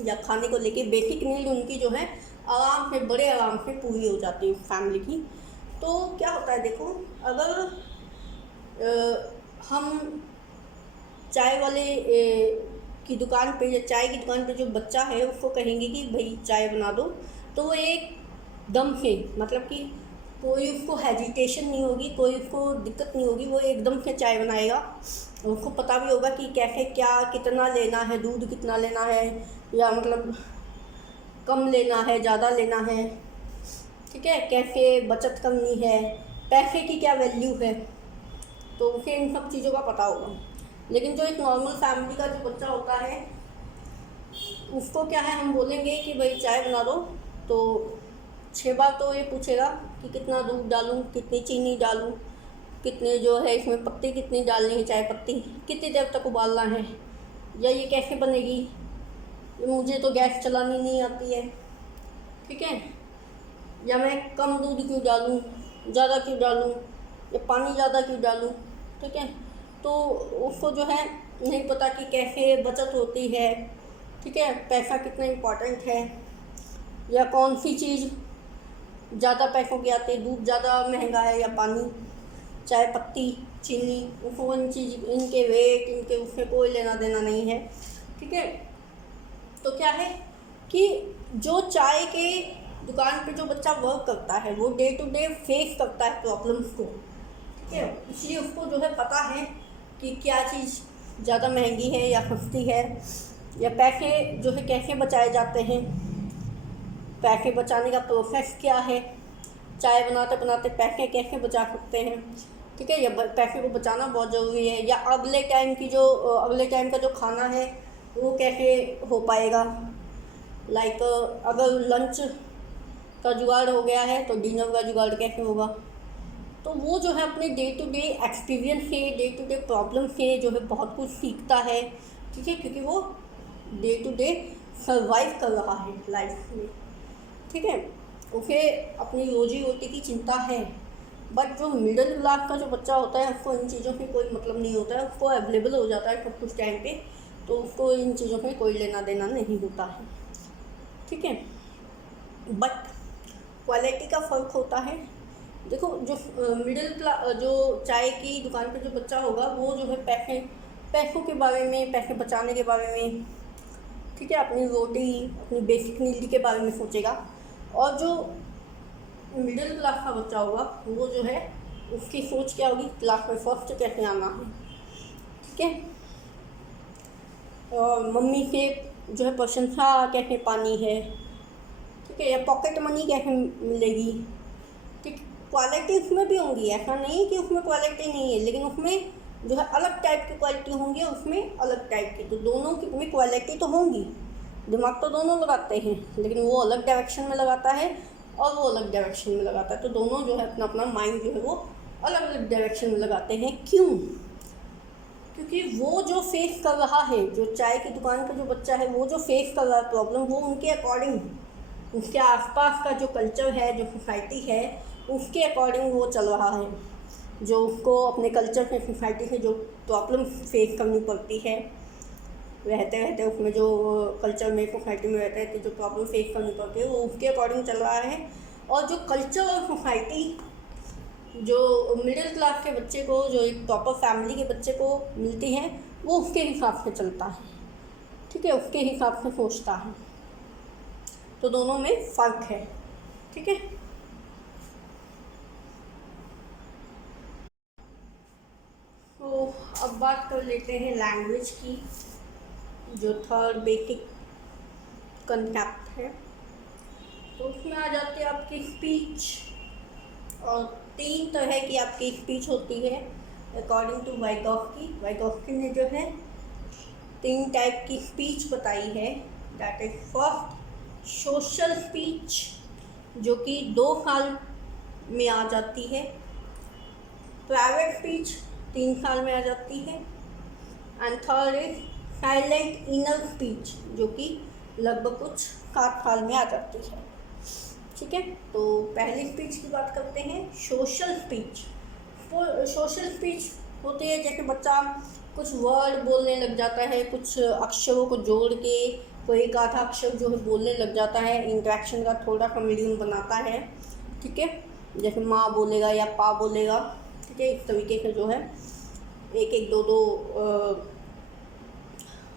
या खाने को लेके। बेसिक नीड उनकी जो है आराम से, बड़े आराम से पूरी हो जाती है फैमिली की। तो क्या होता है, देखो, अगर हम चाय वाले की दुकान पे या चाय की दुकान पे जो बच्चा है उसको कहेंगे कि भाई चाय बना दो, तो वो एक दम से, मतलब कि कोई उसको हेजिटेशन नहीं होगी, कोई उसको दिक्कत नहीं होगी, वो एकदम से चाय बनाएगा। उसको पता भी होगा कि कैसे क्या कितना लेना है, दूध कितना लेना है, या मतलब कम लेना है, ज़्यादा लेना है। ठीक है, कैसे बचत करनी है, पैसे की क्या वैल्यू है, तो उसे इन सब चीज़ों का पता होगा। लेकिन जो एक नॉर्मल फैमिली का जो बच्चा होता है उसको क्या है, हम बोलेंगे कि भाई चाय बना दो, तो 6 बार तो ये पूछेगा कि कितना दूध डालूं, कितनी चीनी डालूं, कितने जो है इसमें पत्ती कितनी डालनी है, चाय पत्ती कितनी देर तक उबालना है, या ये कैसे बनेगी, मुझे तो गैस चलानी नहीं आती है। ठीक है, या मैं कम दूध क्यों डालूं, ज़्यादा क्यों डालूं, या पानी ज़्यादा क्यों डालूं। ठीक है, तो उसको जो है नहीं पता कि कैसे बचत होती है। ठीक है, पैसा कितना इम्पोर्टेंट है, या कौन सी चीज़ ज़्यादा पैसों की आती है, दूध ज़्यादा महंगा है या पानी, चाय पत्ती, चीनी, उसको इन चीज़, इनके वेट, इनके उसमें कोई लेना देना नहीं है। ठीक है, तो क्या है कि जो चाय के दुकान पे जो बच्चा वर्क करता है वो डे टू डे फेस करता है प्रॉब्लम्स को। ठीक है, इसलिए उसको जो है पता है कि क्या चीज़ ज़्यादा महंगी है या सस्ती है, या पैसे जो है कैसे बचाए जाते हैं, पैसे बचाने का प्रोसेस क्या है, चाय बनाते बनाते पैसे कैसे बचा सकते हैं। ठीक है, या पैसे को बचाना बहुत ज़रूरी है, या अगले टाइम का जो खाना है वो कैसे हो पाएगा। लाइक अगर लंच का जुगाड़ हो गया है तो डिनर का जुगाड़ कैसे होगा। तो वो जो है अपने डे टू डे एक्सपीरियंस से, डे टू डे प्रॉब्लम से जो है बहुत कुछ सीखता है, ठीक है, क्योंकि वो डे टू डे सर्वाइव कर रहा है लाइफ में, ठीक है। उसे अपनी रोजी रोटी की चिंता है। बट जो मिडिल क्लास का जो बच्चा होता है उसको इन चीज़ों से कोई मतलब नहीं होता है, उसको अवेलेबल हो जाता है सब कुछ टाइम पे, तो उसको इन चीज़ों से कोई लेना देना नहीं होता है, ठीक है। बट क्वालिटी का फ़र्क होता है। देखो जो मिडिल क्लास, जो चाय की दुकान पे जो बच्चा होगा वो जो है पैसों के बारे में, पैसे बचाने के बारे में, ठीक है, अपनी रोटी, अपनी बेसिक नीड के बारे में सोचेगा। और जो मिडिल क्लास का बच्चा होगा वो जो है उसकी सोच क्या होगी, क्लास में फर्स्ट कैसे आना है, ठीक है, और मम्मी से जो है प्रशंसा कैसे पानी है, ठीक है, या पॉकेट मनी कैसे मिलेगी, ठीक। क्वालिटी उसमें भी होंगी, ऐसा नहीं कि उसमें क्वालिटी नहीं है, लेकिन उसमें जो है अलग टाइप की क्वालिटी होंगी, उसमें अलग टाइप की, तो दोनों की में क्वालिटी तो होंगी। दिमाग तो दोनों लगाते हैं, लेकिन वो अलग डायरेक्शन में लगाता है और वो अलग डायरेक्शन में लगाता है, तो दोनों जो है अपना अपना माइंड जो है वो अलग अलग डायरेक्शन में लगाते हैं। क्यों? क्योंकि वो जो फेस कर रहा है, जो चाय की दुकान का जो बच्चा है, वो जो फेस कर रहा है प्रॉब्लम, वो उनके अकॉर्डिंग, उसके आसपास का जो कल्चर है, जो सोसाइटी है, उसके अकॉर्डिंग वो चल रहा है। जो उसको अपने कल्चर से, सोसाइटी से जो प्रॉब्लम फेस करनी पड़ती है, रहते रहते उसमें जो कल्चर में, सोसाइटी में रहते रहते जो प्रॉब्लम फेस करनी पड़ती है, वो उसके अकॉर्डिंग चल रहा है। और जो कल्चर और सोसाइटी जो मिडिल क्लास के बच्चे को, जो एक प्रॉपर फैमिली के बच्चे को मिलती है, वो उसके हिसाब से चलता है, ठीक है, उसके हिसाब से सोचता है। तो दोनों में फ़र्क है, ठीक है। तो अब बात कर लेते हैं लैंग्वेज की, जो थर्ड बेसिक कंसेप्ट है। तो उसमें आ जाती है आपकी स्पीच, और 3 तरह की आपकी स्पीच होती है अकॉर्डिंग टू वाइगॉफ्स्की। वाइगॉफ्स्की ने जो है 3 टाइप की स्पीच बताई है। That is first social speech, जो कि 2 साल में आ जाती है। प्राइवेट स्पीच 3 साल में आ जाती है। And third is silent inner speech, जो कि लगभग कुछ 7 साल में आ जाती है, ठीक है। तो पहली स्पीच की बात करते हैं, सोशल स्पीच। सोशल स्पीच होती है जैसे बच्चा कुछ वर्ड बोलने लग जाता है, कुछ अक्षरों को जोड़ के कोई एक आधा अक्षर जो है बोलने लग जाता है, इंट्रैक्शन का थोड़ा सा मीडियम बनाता है, ठीक है। जैसे माँ बोलेगा या पा बोलेगा, ठीक है, इस तरीके से जो है एक एक दो दो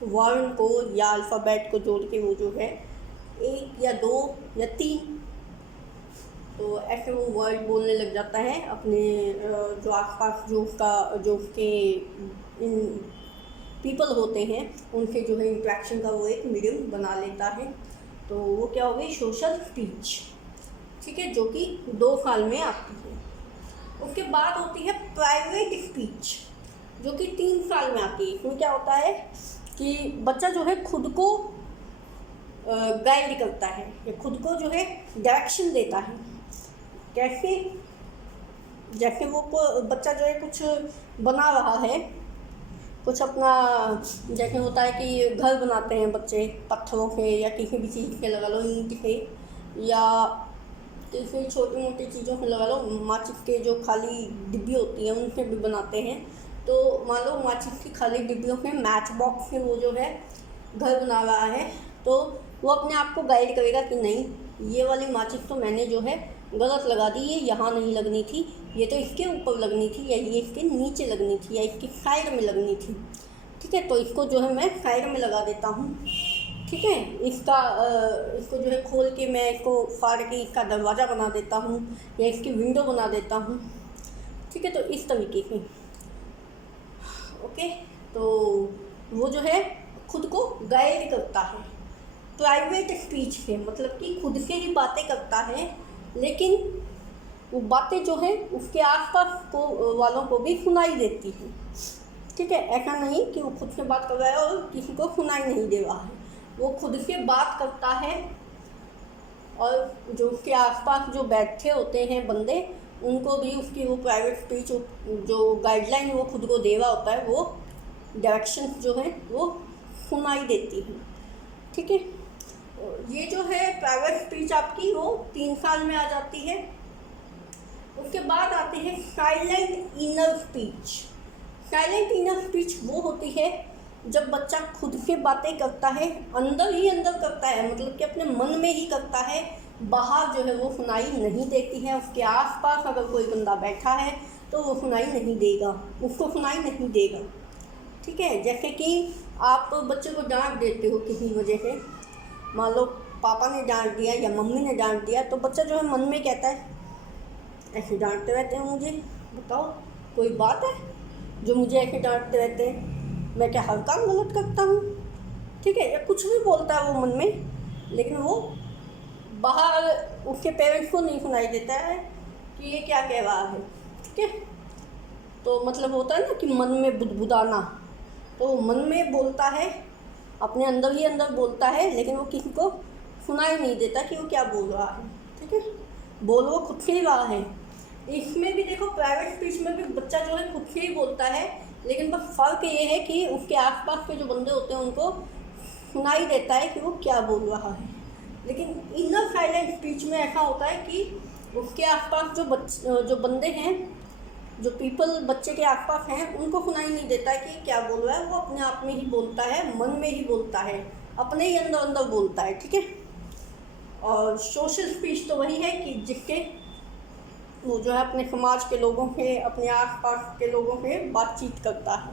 वर्ण को या अल्फ़ाबेट को जोड़ के वो जो है 1 या 2 या 3, तो ऐसे वो वर्ड बोलने लग जाता है अपने जो आसपास जो उसके पीपल होते हैं उनसे जो है इंट्रैक्शन का वो एक मीडियम बना लेता है। तो वो क्या हो गई, सोशल स्पीच, ठीक है, जो कि 2 साल में आती है। उसके बाद होती है प्राइवेट स्पीच, जो कि 3 साल में आती है। इसमें क्या होता है कि बच्चा जो है खुद को गाइड करता है, या खुद को जो है डायरेक्शन देता है। कैसे? जैसे वो बच्चा जो है कुछ बना रहा है, कुछ अपना, जैसे होता है कि घर बनाते हैं बच्चे पत्थरों से या किसी भी चीज़ से, लगा लो ईंट से, या किसी छोटी मोटी चीज़ों से, लगा लो माचिस के जो खाली डिब्बी होती हैं उनसे भी बनाते हैं। तो मान लो माचिस की खाली डिब्बियों में मैच बॉक्स से वो जो है घर बना रहा है, तो वो अपने आप को गाइड करेगा कि नहीं, ये वाली माचिस तो मैंने जो है गलत लगा दी, ये यहाँ नहीं लगनी थी, ये तो इसके ऊपर लगनी थी, या ये इसके नीचे लगनी थी, या इसकी साइड में लगनी थी, ठीक है। तो इसको जो है मैं साइड में लगा देता हूँ, ठीक है। इसको जो है खोल के मैं इसको फाड़ के इसका दरवाज़ा बना देता हूँ, या इसकी विंडो बना देता हूँ, ठीक है। तो इस तरीके से, ओके। तो वो जो है खुद को गाइड करता है। प्राइवेट स्पीच से मतलब कि खुद से ही बातें करता है, लेकिन वो बातें जो है उसके आसपास को वालों को भी सुनाई देती है, ठीक है। ऐसा नहीं कि वो खुद से बात कर रहा है और किसी को सुनाई नहीं दे रहा है, वो खुद से बात करता है और जो उसके आसपास जो बैठे होते हैं बंदे, उनको भी उसकी वो प्राइवेट स्पीच जो गाइडलाइन वो खुद को दे रहा होता है, वो डायरेक्शंस जो है वो सुनाई देती हैं। ठीक है, ये जो है प्राइवेट स्पीच आपकी वो 3 साल में आ जाती है। उसके बाद आते हैं silent inner speech. Silent inner speech वो होती है जब बच्चा खुद से बातें करता है, अंदर ही अंदर करता है, मतलब कि अपने मन में ही करता है, बाहर जो है वो सुनाई नहीं देती है। उसके आसपास अगर कोई बंदा बैठा है तो वो सुनाई नहीं देगा, उसको सुनाई नहीं देगा। ठीक है, जैसे कि आप बच्चे को डांट देते हो किसी वजह से, मान लो पापा ने डांट दिया या मम्मी ने डांट दिया, तो बच्चा जो है मन में कहता है ऐसे डांटते रहते हैं मुझे, बताओ कोई बात है जो मुझे ऐसे डांटते रहते हैं, मैं क्या हर काम गलत करता हूँ। ठीक है, या कुछ भी बोलता है वो मन में, लेकिन वो बाहर उसके पेरेंट्स को नहीं सुनाई देता है कि ये क्या कह रहा है। ठीक है, तो मतलब होता है ना कि मन में बुदबुदाना, तो वो मन में बोलता है, अपने अंदर ही अंदर बोलता है, लेकिन वो किसी को सुनाई नहीं देता कि वो क्या बोल रहा है। ठीक है, बोल वो खुद से ही रहा है। इसमें भी देखो प्राइवेट स्पीच में भी बच्चा जो है खुद से ही बोलता है, लेकिन बस फ़र्क ये है कि उसके आसपास के जो बंदे होते हैं उनको सुनाई देता है कि वो क्या बोल रहा है। लेकिन इनर साइलेंट स्पीच में ऐसा होता है कि उसके आसपास जो बंदे हैं, जो पीपल बच्चे के आसपास हैं, उनको सुनाई नहीं देता है कि क्या बोल रहा है, वो अपने आप में ही बोलता है, मन में ही बोलता है, अपने ही अंदर अंदर बोलता है। ठीक है, और सोशल स्पीच तो वही है कि जिसके वो जो है अपने समाज के लोगों से, अपने आसपास के लोगों से बातचीत करता है।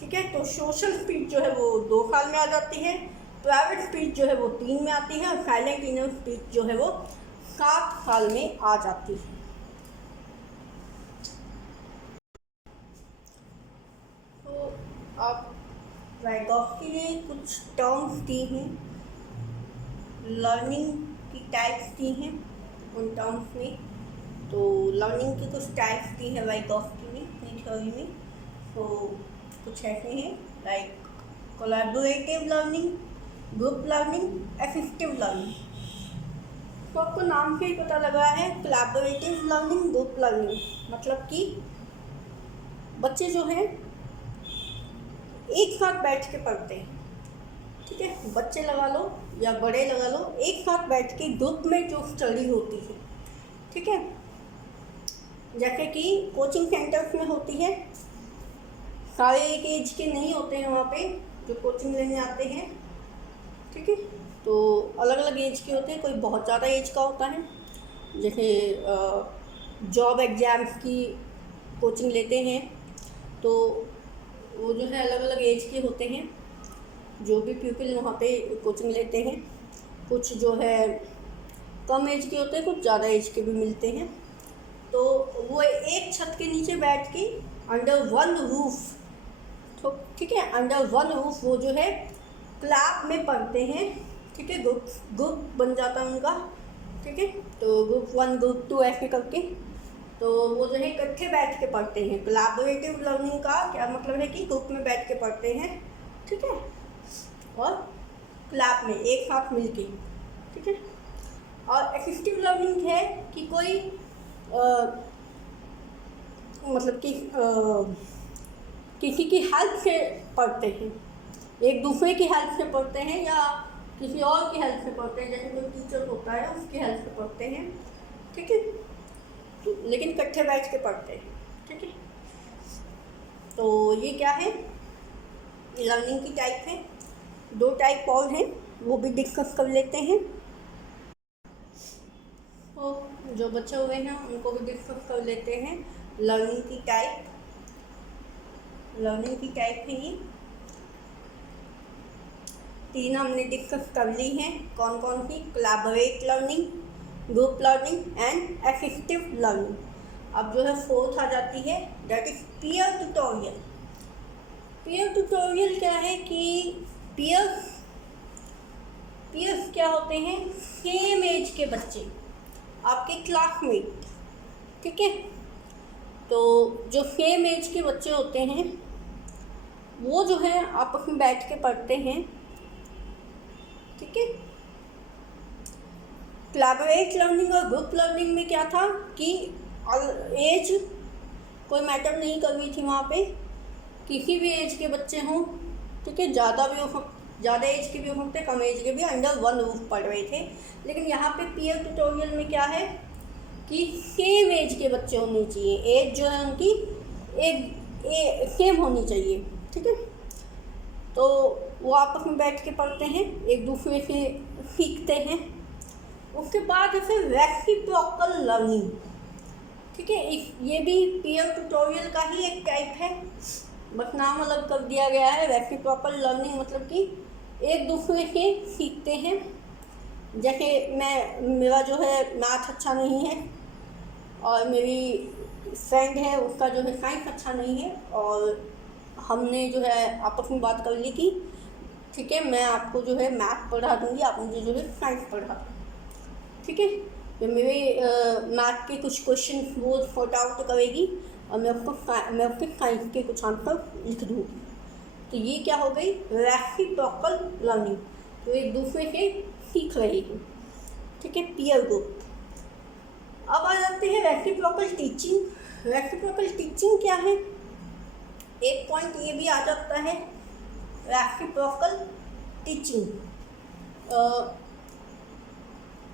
ठीक है, तो सोशल स्पीच जो है वो 2 साल में आ जाती है, प्राइवेट स्पीच जो है वो 3 में आती है, और साइलेंट इनर स्पीच जो है वो 7 साल में आ जाती है। तो आप वाइगॉफ्स्की ने कुछ टर्म्स दी हैं, लर्निंग की टाइप्स दी हैं उन टर्म्स में। तो लर्निंग की कुछ टाइप्स दी है वाइगॉफ्स्की ने अपनी थ्योरी में। तो कुछ ऐसे हैं like collaborative learning, group learning, assistive learning. तो आपको नाम से ही पता लग रहा है, कोलैबोरेटिव लर्निंग, ग्रुप लर्निंग, मतलब कि बच्चे जो हैं एक साथ बैठ के पढ़ते हैं। ठीक है, बच्चे लगा लो या बड़े लगा लो, एक साथ बैठ के ग्रुप में जो स्टडी होती है। ठीक है, जैसे कि कोचिंग सेंटर्स में होती है, सारे एक एज के नहीं होते हैं वहाँ पे जो कोचिंग लेने आते हैं। ठीक है, तो अलग अलग एज के होते हैं, कोई बहुत ज़्यादा एज का होता है, जैसे जॉब एग्ज़ाम्स की कोचिंग लेते हैं, तो वो जो है अलग अलग एज के होते हैं जो भी पीपल वहाँ पे कोचिंग लेते हैं। कुछ जो है कम एज के होते हैं, कुछ ज़्यादा एज के भी मिलते हैं। तो वो एक छत के नीचे बैठ के अंडर वन रूफ, तो ठीक है, अंडर वन रूफ वो जो है क्लास में पढ़ते हैं। ठीक है, ग्रुप बन जाता है उनका। ठीक है, तो ग्रुप 1 ग्रुप 2 ऐसे करके, तो वो जो है इकट्ठे बैठ के पढ़ते हैं। कोलैबोरेटिव लर्निंग का क्या मतलब है कि ग्रुप में बैठ के पढ़ते हैं। ठीक है, और क्लास में एक साथ मिलके। ठीक है, और असिस्टिव लर्निंग है कि कोई मतलब कि किसी की हेल्प से पढ़ते हैं, एक दूसरे की हेल्प से पढ़ते हैं या किसी और की हेल्प से पढ़ते हैं, जैसे कोई टीचर होता है उसकी हेल्प से पढ़ते हैं। ठीक है, तो लेकिन इकट्ठे बैठ के पढ़ते हैं। ठीक है, तो ये क्या है, लर्निंग की टाइप है। 2 टाइप और हैं, वो भी डिस्कस कर लेते हैं। तो जो बच्चे हुए हैं उनको भी डिस्कस कर लेते हैं। लर्निंग की टाइप है ये 3 हमने डिस्कस कर ली हैं। कौन कौन सी? Collaborate learning, group learning and assistive learning. अब जो है 4th आ जाती है, that is peer tutorial. Peer tutorial क्या है कि पीयर्स क्या होते हैं? सेम एज के बच्चे, आपके क्लासमेट। ठीक है, तो जो सेम एज के बच्चे होते हैं वो जो है आपस में बैठ के पढ़ते हैं। ठीक है। कोलैबोरेट लर्निंग और ग्रुप लर्निंग में क्या था कि एज कोई मैटर नहीं कर रही थी वहाँ पे, किसी भी एज के बच्चे हों, ठीक है, ज़्यादा एज के भी हो सकते, कम एज के भी, अंडर वन रूफ पढ़ रहे थे। लेकिन यहाँ पे पीयर ट्यूटोरियल में क्या है कि सेम एज के बच्चे होने चाहिए, एज जो है उनकी एक सेम होनी चाहिए, ठीक है। तो वो आपस में बैठ के पढ़ते हैं, एक दूसरे से सीखते हैं। उसके बाद है फिर रेसिप्रोकल लर्निंग, ठीक है। ये भी पीयर ट्यूटोरियल का ही एक टाइप है, बस नाम अलग कर दिया गया है। रेसिप्रोकल लर्निंग मतलब कि एक दूसरे से सीखते हैं। जैसे मेरा जो है मैथ अच्छा नहीं है और मेरी फ्रेंड है उसका जो है साइंस अच्छा नहीं है, और हमने जो है आपस में बात कर ली कि ठीक है मैं आपको जो है मैथ पढ़ा दूँगी, आप मुझे जो है साइंस पढ़ा दो, ठीक है। तो मेरे मैथ के कुछ क्वेश्चन वो सॉर्ट आउट करेगी और मैं उसके साइंस के कुछ आंसर लिख दूँगी। तो ये क्या हो गई, रेसिप्रोकल लर्निंग, तो एक दूसरे से सीख रही है, ठीक है, पीयर ग्रुप। अब आ जाते हैं रेसिप्रोकल टीचिंग। रेसिप्रोकल टीचिंग क्या है, एक पॉइंट ये भी आ जाता है रेसिप्रोकल टीचिंग।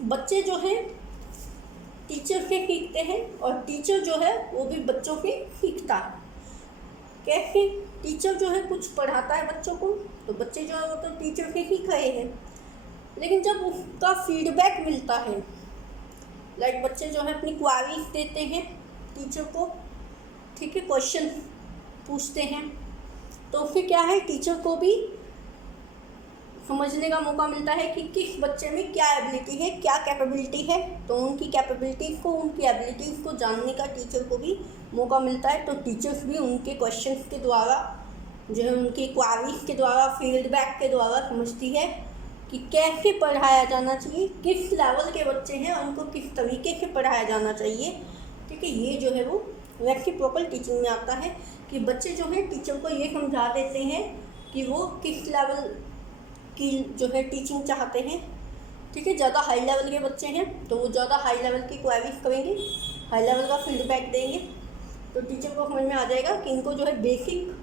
बच्चे जो हैं टीचर से सीखते हैं और टीचर जो है वो भी बच्चों से सीखता है। कैसे, टीचर जो है कुछ पढ़ाता है बच्चों को, तो बच्चे जो है वो तो टीचर से सीख रहे हैं, लेकिन जब उसका फीडबैक मिलता है, लाइक बच्चे जो है अपनी क्वेरीज देते हैं टीचर को, ठीक है, क्वेश्चन पूछते हैं, तो उससे क्या है टीचर को भी समझने का मौका मिलता है कि किस बच्चे में क्या एबिलिटी है, क्या कैपेबिलिटी है। तो उनकी कैपेबिलिटीज़ को, उनकी एबिलिटीज़ को जानने का टीचर को भी मौका मिलता है। तो टीचर्स भी उनके क्वेश्चंस के द्वारा जो है, उनकी क्वेरीज के द्वारा, फीडबैक के द्वारा समझती है कि कैसे पढ़ाया जाना चाहिए, किस लेवल के बच्चे हैं और उनको किस तरीके से पढ़ाया जाना चाहिए, ठीक है। ये जो है वो रेसिप्रोकल टीचिंग में आता है कि बच्चे जो है टीचर को ये समझा देते हैं कि वो किस लेवल की जो है टीचिंग चाहते हैं, ठीक है। ज़्यादा हाई लेवल के बच्चे हैं तो वो ज़्यादा हाई लेवल की क्वेरीज करेंगे, हाई लेवल का फीडबैक देंगे, तो टीचर को समझ में आ जाएगा कि इनको जो है बेसिक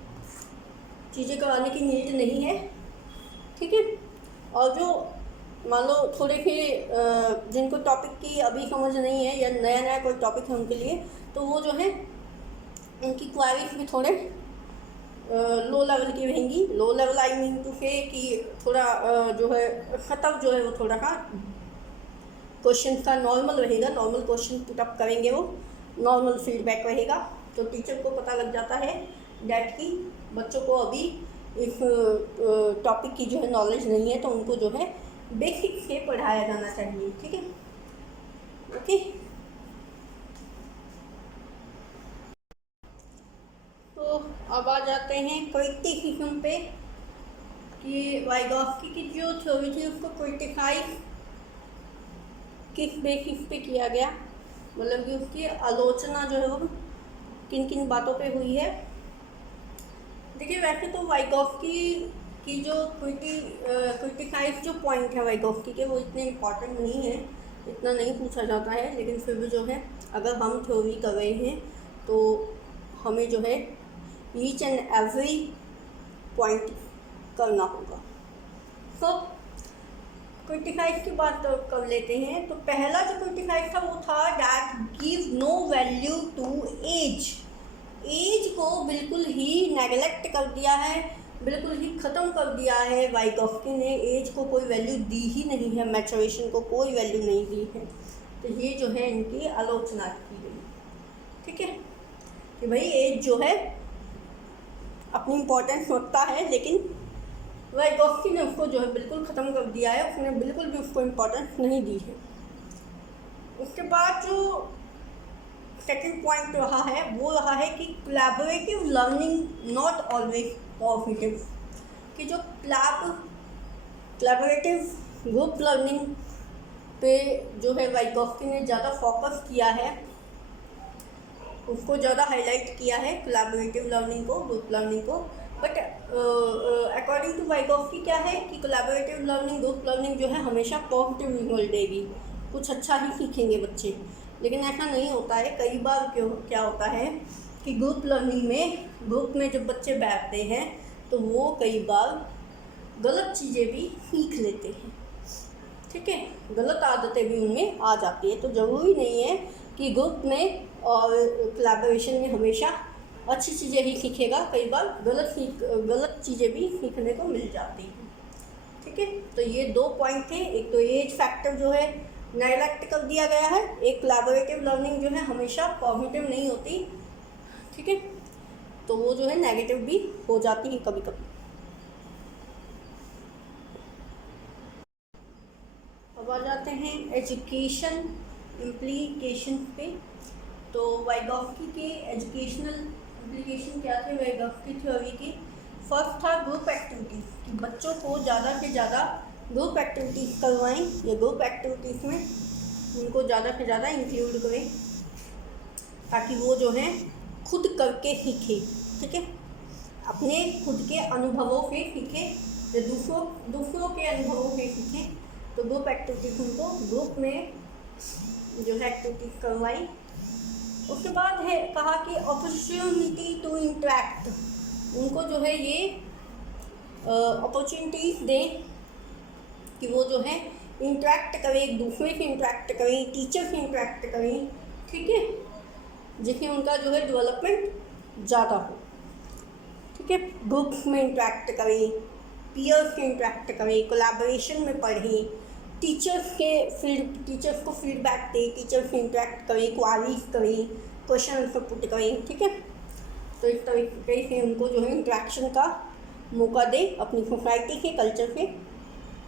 चीज़ें कराने की नीड नहीं है, ठीक है। और जो मान लो थोड़े से जिनको टॉपिक की अभी समझ नहीं है या नया नया कोई टॉपिक है उनके लिए, तो वो जो है उनकी क्वेरीज भी थोड़े लो लेवल की रहेंगी। Low level I mean to say कि थोड़ा जो है खतब जो है वो थोड़ा सा क्वेश्चन का नॉर्मल रहेगा, नॉर्मल क्वेश्चन पुटअप करेंगे, वो नॉर्मल फीडबैक रहेगा। तो टीचर को पता लग जाता है डैट कि बच्चों को अभी इस टॉपिक की जो है नॉलेज नहीं है, तो उनको जो है बेसिक से पढ़ाया जाना चाहिए, ठीक है, ओके। तो अब आ जाते हैं क्रिटिसिज्म पे कि वाइगॉस्की की जो थ्योरी थी उसको क्रिटिसाइज किस बेसिस पे किया गया, मतलब कि उसकी आलोचना जो है वो किन किन बातों पे हुई है। देखिए वैसे तो वाइगॉस्की की जो क्रिटिसाइज जो पॉइंट है वाइगॉस्की के, वो इतने इम्पॉर्टेंट नहीं है, इतना नहीं पूछा जाता है, लेकिन फिर भी जो है अगर हम थ्योरी कर रहे हैं तो हमें जो है ईच एंड एवरी पॉइंट करना होगा। तो क्रिटिसाइज की बात कर लेते हैं। तो पहला जो क्रिटिसाइज था वो था that give no value to age. Age को बिल्कुल ही नेगलेक्ट कर दिया है, बिल्कुल ही ख़त्म कर दिया है वाइगॉस्की ने। एज को कोई वैल्यू दी ही नहीं है, मैचुरेशन को कोई वैल्यू नहीं दी है। तो ये जो है इनकी आलोचना की गई, ठीक है, कि भाई एज जो है अपनी इम्पोर्टेंस रखता है, लेकिन वाइगॉस्की ने उसको जो है बिल्कुल ख़त्म कर दिया है, उसने बिल्कुल भी उसको इम्पोर्टेंस नहीं दी है। उसके बाद जो सेकंड पॉइंट रहा है वो रहा है कि collaborative learning not always positive, कि जो कोलैबोरेटिव ग्रुप लर्निंग पे जो है वाइगॉस्की ने ज़्यादा फोकस किया है, उसको ज़्यादा हाईलाइट किया है कोलैबोरेटिव लर्निंग को, ग्रुप लर्निंग को, बट अकॉर्डिंग टू वाइगॉफ्स्की क्या है कि कोलैबोरेटिव लर्निंग, ग्रुप लर्निंग जो है हमेशा पॉजिटिव रिजल्ट देगी, कुछ अच्छा ही सीखेंगे बच्चे। लेकिन ऐसा नहीं होता है, कई बार क्या होता है कि ग्रुप लर्निंग में, ग्रुप में जब बच्चे बैठते हैं तो वो कई बार गलत चीज़ें भी सीख लेते हैं, ठीक है, गलत आदतें भी उनमें आ जाती है। तो ज़रूरी नहीं है कि ग्रुप में और कोलैबोरेशन में हमेशा अच्छी चीज़ें ही सीखेगा, कई बार गलत चीज़ें भी सीखने को मिल जाती हैं, ठीक है। तो ये 2 पॉइंट थे, एक तो एज फैक्टर जो है नेगलेक्ट कर दिया गया है, एक कोलैबोरेटिव लर्निंग जो है हमेशा पॉजिटिव नहीं होती, ठीक है, तो वो जो है नेगेटिव भी हो जाती है कभी कभी। अब आ जाते हैं एजुकेशन इम्प्लीकेशन पे। तो वाइगॉफ्स्की के एजुकेशनल इम्प्लीकेशन क्या थे वाइगॉफ्स्की थ्योरी के? फर्स्ट था ग्रुप एक्टिविटी, कि बच्चों को ज़्यादा से ज़्यादा ग्रुप एक्टिविटीज़ करवाएं, या ग्रुप एक्टिविटीज़ में उनको ज़्यादा से ज़्यादा इंक्लूड करें ताकि वो जो है खुद करके सीखे, ठीक है, अपने खुद के अनुभवों से सीखे या दूसरों के अनुभवों से सीखे। तो ग्रुप एक्टिविटीज़ उनको ग्रुप में जो है एक्टिविटीज़ करवाई। उसके बाद है कहा कि अपॉर्चुनिटी टू इंटरेक्ट, उनको जो है ये अपॉर्चुनिटीज़ दें कि वो जो है इंटरेक्ट करें, एक दूसरे से इंटरेक्ट करें, टीचर से इंटरेक्ट करें, ठीक है, जिससे उनका जो है डेवलपमेंट ज़्यादा हो, ठीक है। ग्रुप्स में इंटरेक्ट करें, पीयर्स से इंटरेक्ट करें, कोलैबोरेशन में पढ़ें, टीचर्स को फीडबैक दें, टीचर्स से इंटरेक्ट करें, क्वारीज करें, क्वेश्चन आंसर पुट करें, ठीक है। तो इस तरीके से उनको जो है इंटरेक्शन का मौका दें, अपनी सोसाइटी के कल्चर से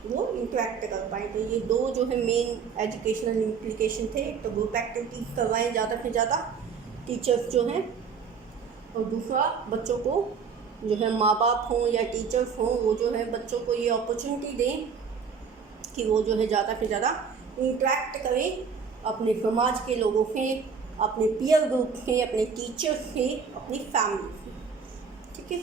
वो इंटरेक्ट कर पाएँ। तो ये 2 जो है मेन एजुकेशनल इम्प्लीकेशन थे। तो ग्रुप एक्टिविटीज़ करवाएं ज़्यादा से ज़्यादा टीचर्स जो हैं, और दूसरा बच्चों को जो है माँ बाप हों या टीचर्स हों, वो जो है बच्चों को ये अपॉर्चुनिटी दें कि वो जो है ज़्यादा से ज़्यादा इंटरेक्ट करें अपने समाज के लोगों से, अपने पीयर ग्रुप से, अपने टीचर्स से, अपनी फैमिली से, ठीक है।